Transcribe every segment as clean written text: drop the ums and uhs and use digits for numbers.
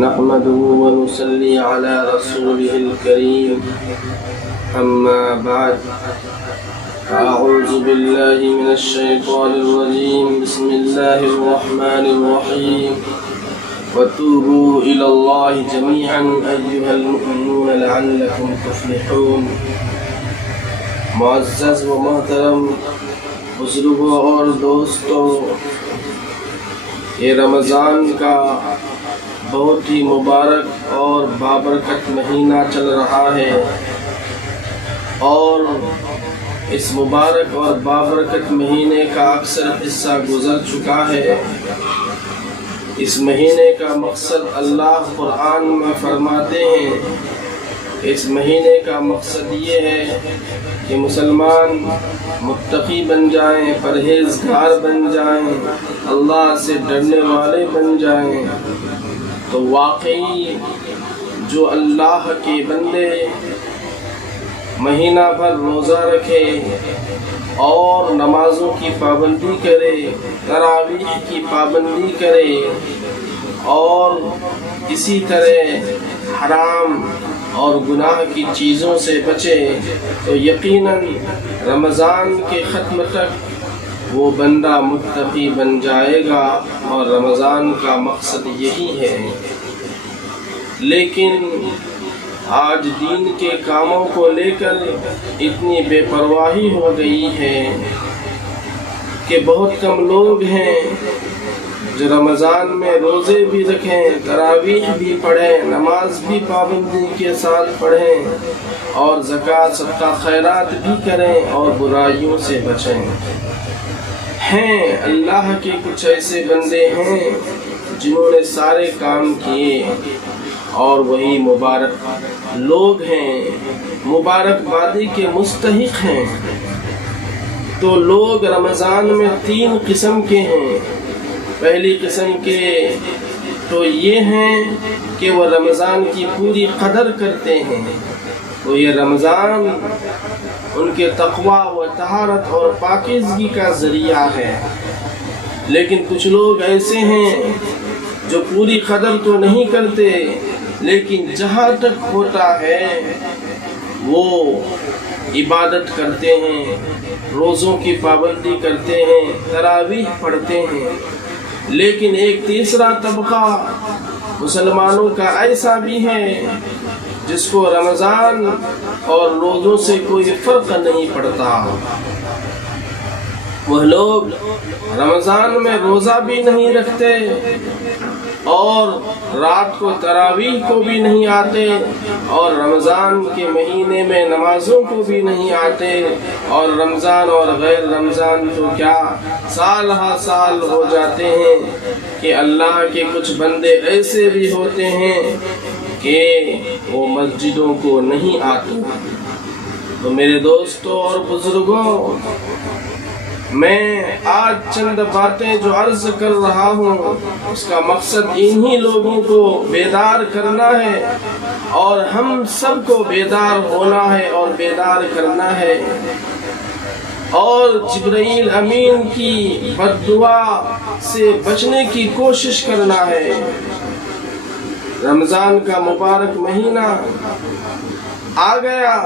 نحمده ونصلي على رسوله الكريم أما بعد أعوذ بالله من الشيطان الرجيم بسم الله الرحمن الرحيم وتوبوا إلى الله جميعا أيها المؤمنون لعلكم تفلحون۔ معزز و محترم بزرگوں اور دوستوں، یہ رمضان کا بہت ہی مبارک اور بابرکت مہینہ چل رہا ہے، اور اس مبارک اور بابرکت مہینے کا اکثر حصہ گزر چکا ہے۔ اس مہینے کا مقصد اللہ قرآن میں فرماتے ہیں، اس مہینے کا مقصد یہ ہے کہ مسلمان متقی بن جائیں، پرہیزگار بن جائیں، اللہ سے ڈرنے والے بن جائیں۔ تو واقعی جو اللہ کے بندے مہینہ بھر روزہ رکھے اور نمازوں کی پابندی کرے، تراویح کی پابندی کرے اور اسی طرح حرام اور گناہ کی چیزوں سے بچے، تو یقیناً رمضان کے ختم تک وہ بندہ متقی بن جائے گا، اور رمضان کا مقصد یہی ہے۔ لیکن آج دین کے کاموں کو لے کر اتنی بے پرواہی ہو گئی ہے کہ بہت کم لوگ ہیں جو رمضان میں روزے بھی رکھیں، تراویح بھی پڑھیں، نماز بھی پابندی کے ساتھ پڑھیں، اور زکوٰۃ صدقہ خیرات بھی کریں اور برائیوں سے بچیں۔ ہیں اللہ کے کچھ ایسے بندے ہیں جنہوں نے سارے کام کیے، اور وہی مبارک لوگ ہیں، مبارک بادی کے مستحق ہیں۔ تو لوگ رمضان میں 3 قسم کے ہیں۔ پہلی قسم کے تو یہ ہیں کہ وہ رمضان کی پوری قدر کرتے ہیں، تو یہ رمضان ان کے تقویٰ و طہارت اور پاکیزگی کا ذریعہ ہے۔ لیکن کچھ لوگ ایسے ہیں جو پوری قدر تو نہیں کرتے، لیکن جہاں تک ہوتا ہے وہ عبادت کرتے ہیں، روزوں کی پابندی کرتے ہیں، تراویح پڑھتے ہیں۔ لیکن ایک تیسرا طبقہ مسلمانوں کا ایسا بھی ہے جس کو رمضان اور روزوں سے کوئی فرق نہیں پڑتا۔ وہ لوگ رمضان میں روزہ بھی نہیں رکھتے اور رات کو تراویح کو بھی نہیں آتے، اور رمضان کے مہینے میں نمازوں کو بھی نہیں آتے، اور رمضان اور غیر رمضان تو کیا سال ہا سال ہو جاتے ہیں کہ اللہ کے کچھ بندے ایسے بھی ہوتے ہیں کہ وہ مسجدوں کو نہیں آتے۔ تو میرے دوستوں اور بزرگوں، میں آج چند باتیں جو عرض کر رہا ہوں اس کا مقصد انہی لوگوں کو بیدار کرنا ہے، اور ہم سب کو بیدار ہونا ہے اور بیدار کرنا ہے، اور جبرائیل امین کی بد دعا سے بچنے کی کوشش کرنا ہے۔ رمضان کا مبارک مہینہ آ گیا،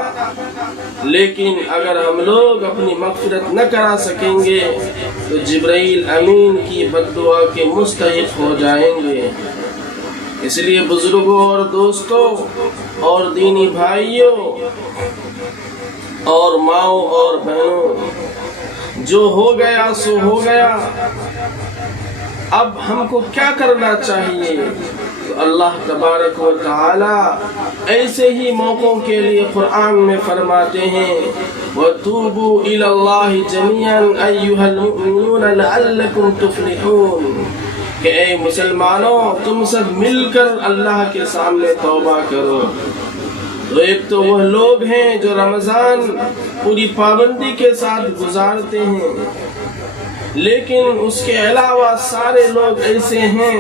لیکن اگر ہم لوگ اپنی مغفرت نہ کرا سکیں گے تو جبرائیل امین کی بد دعا کے مستحق ہو جائیں گے۔ اس لیے بزرگوں اور دوستوں اور دینی بھائیوں اور ماؤں اور بہنوں، جو ہو گیا سو ہو گیا، اب ہم کو کیا کرنا چاہیے؟ تو اللہ تبارک و تعالی ایسے ہی موقعوں کے لیے قرآن میں فرماتے ہیں وَتُوبُوا إِلَى اللَّهِ جَمِيعًا أَيُّهَا الْمُؤْمِنُونَ لَعَلَّكُمْ تُفْلِحُونَ، کہ اے مسلمانوں تم سب مل کر اللہ کے سامنے توبہ کرو۔ تو ایک تو وہ لوگ ہیں جو رمضان پوری پابندی کے ساتھ گزارتے ہیں، لیکن اس کے علاوہ سارے لوگ ایسے ہیں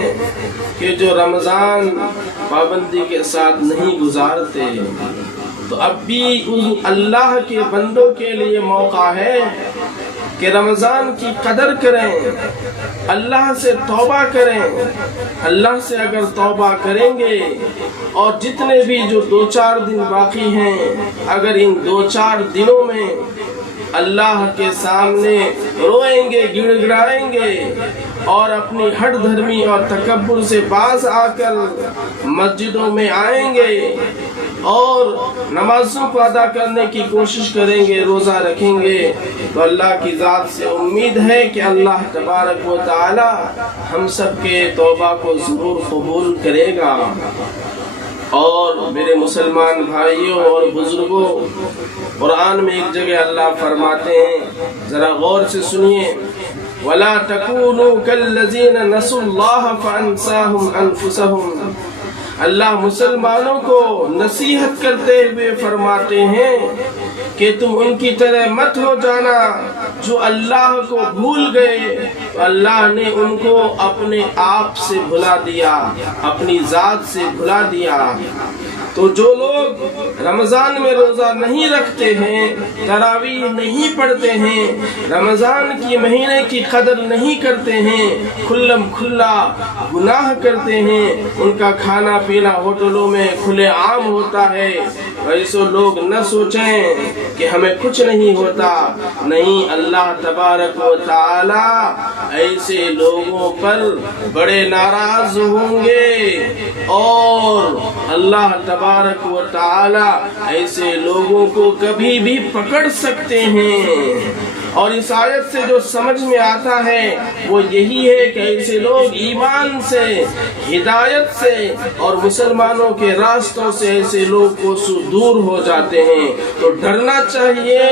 کہ جو رمضان پابندی کے ساتھ نہیں گزارتے۔ تو اب بھی ان اللہ کے بندوں کے لیے موقع ہے کہ رمضان کی قدر کریں، اللہ سے توبہ کریں۔ اللہ سے اگر توبہ کریں گے اور جتنے بھی جو 2-4 دن باقی ہیں، اگر ان 2-4 دنوں میں اللہ کے سامنے روئیں گے، گڑ گڑائیں گے اور اپنی ہٹ دھرمی اور تکبر سے باز آ کر مسجدوں میں آئیں گے اور نمازوں کو ادا کرنے کی کوشش کریں گے، روزہ رکھیں گے، تو اللہ کی ذات سے امید ہے کہ اللہ تبارک و تعالی ہم سب کے توبہ کو ضرور قبول کرے گا۔ اور میرے مسلمان بھائیوں اور بزرگوں، قرآن میں ایک جگہ اللہ فرماتے ہیں، ذرا غور سے سنیے، وَلَا تَكُونُوا كَالَّذِينَ نَسُوا اللَّهَ فَأَنسَاهُمْ أَنفُسَهُمْ۔ اللہ مسلمانوں کو نصیحت کرتے ہوئے فرماتے ہیں کہ تم ان کی طرح مت ہو جانا جو اللہ کو بھول گئے، اللہ نے ان کو اپنے آپ سے بھلا دیا، اپنی ذات سے بھلا دیا۔ تو جو لوگ رمضان میں روزہ نہیں رکھتے ہیں، تراویح نہیں پڑھتے ہیں، رمضان کی مہینے کی قدر نہیں کرتے ہیں، کھلم کھلا گناہ کرتے ہیں، ان کا کھانا پینا ہوٹلوں میں کھلے عام ہوتا ہے، ایسے لوگ نہ سوچیں کہ ہمیں کچھ نہیں ہوتا۔ نہیں، اللہ تبارک و تعالی ایسے لوگوں پر بڑے ناراض ہوں گے اور اللہ تبارک و تعالی ایسے لوگوں کو کبھی بھی پکڑ سکتے ہیں۔ اور اس آیت سے جو سمجھ میں آتا ہے وہ یہی ہے کہ ایسے لوگ ایمان سے، ہدایت سے اور مسلمانوں کے راستوں سے ایسے لوگ کو دور ہو جاتے ہیں۔ تو ڈرنا چاہیے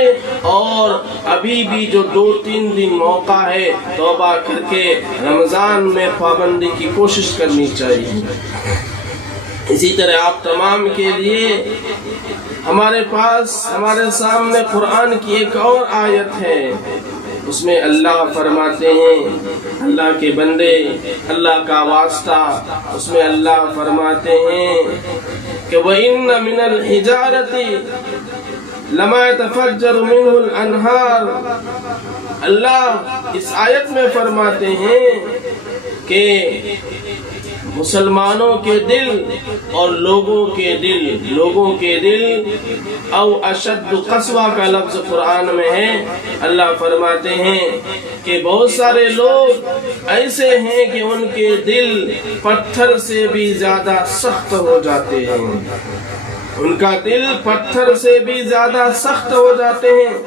اور ابھی بھی جو 2-3 دن موقع ہے، توبہ کر کے رمضان میں پابندی کی کوشش کرنی چاہیے۔ اسی طرح آپ تمام کے لیے ہمارے سامنے قرآن کی ایک اور آیت ہے، اس میں اللہ فرماتے ہیں، اللہ کے بندے، اللہ کا واسطہ، اس میں اللہ فرماتے ہیں کہ وَإِنَّ مِنَ الْحِجَارَةِ لَمَا يَتَفَجَّرُ مِنْهُ الْأَنْهَارُ۔ اللہ اس آیت میں فرماتے ہیں کہ مسلمانوں کے دل اور لوگوں کے دل او اشد قسوہ کا لفظ قرآن میں ہے۔ اللہ فرماتے ہیں کہ بہت سارے لوگ ایسے ہیں کہ ان کے دل پتھر سے بھی زیادہ سخت ہو جاتے ہیں، ان کا دل پتھر سے بھی زیادہ سخت ہو جاتے ہیں۔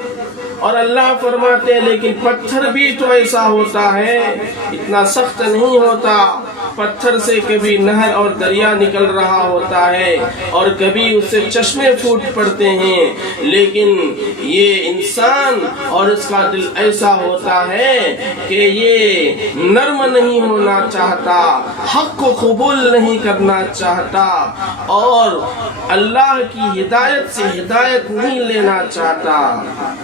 اور اللہ فرماتے ہیں لیکن پتھر بھی تو ایسا ہوتا ہے، اتنا سخت نہیں ہوتا، پتھر سے کبھی نہر اور دریا نکل رہا ہوتا ہے اور کبھی اس سے چشمے پھوٹ پڑتے ہیں، لیکن یہ انسان اور اس کا دل ایسا ہوتا ہے کہ یہ نرم نہیں ہونا چاہتا، حق کو قبول نہیں کرنا چاہتا اور اللہ کی ہدایت سے ہدایت نہیں لینا چاہتا۔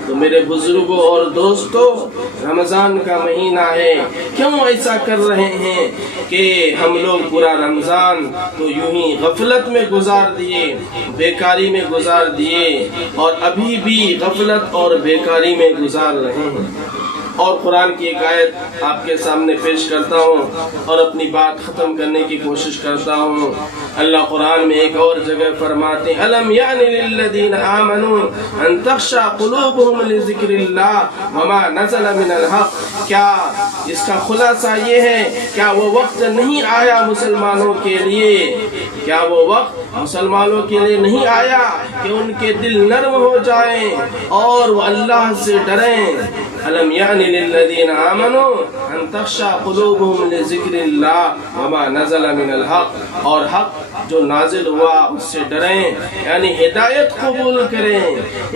تو میرے بزرگوں اور دوستوں، رمضان کا مہینہ ہے، کیوں ایسا کر رہے ہیں کہ ہم لوگ پورا رمضان تو یوں ہی غفلت میں گزار دیے، بیکاری میں گزار دیے اور ابھی بھی غفلت اور بیکاری میں گزار رہے ہیں۔ اور قرآن کی ایک آیت آپ کے سامنے پیش کرتا ہوں اور اپنی بات ختم کرنے کی کوشش کرتا ہوں۔ اللہ قرآن میں ایک اور جگہ فرماتے ہیں أَلَمْ يَعْنِ لِلَّذِينَ آمَنُوا أَن تَخْشَعَ قُلُوبُهُمْ لِذِكْرِ اللَّهِ وَمَا نَزَلَ مِنَ الْحَقِّ۔ کیا اس کا خلاصہ یہ ہے، کیا وہ وقت نہیں آیا مسلمانوں کے لیے، کیا وہ وقت مسلمانوں کے لیے نہیں آیا کہ ان کے دل نرم ہو جائیں اور وہ اللہ سے ڈریں؟ أَلَمْ يَعْنِ لِلَّذِينَ آمَنُوا أَن تَخْشَعَ قُلُوبُهُمْ لِذِكْرِ اللَّهِ وَمَا نَزَلَ مِنَ الْحَقِّ، اور حق جو نازل ہوا اس سے ڈریں، یعنی ہدایت قبول کریں۔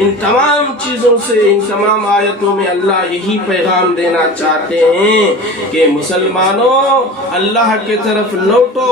ان تمام چیزوں سے، ان تمام آیتوں میں اللہ یہی پیغام دینا چاہتے ہیں کہ مسلمانوں اللہ کی طرف لوٹو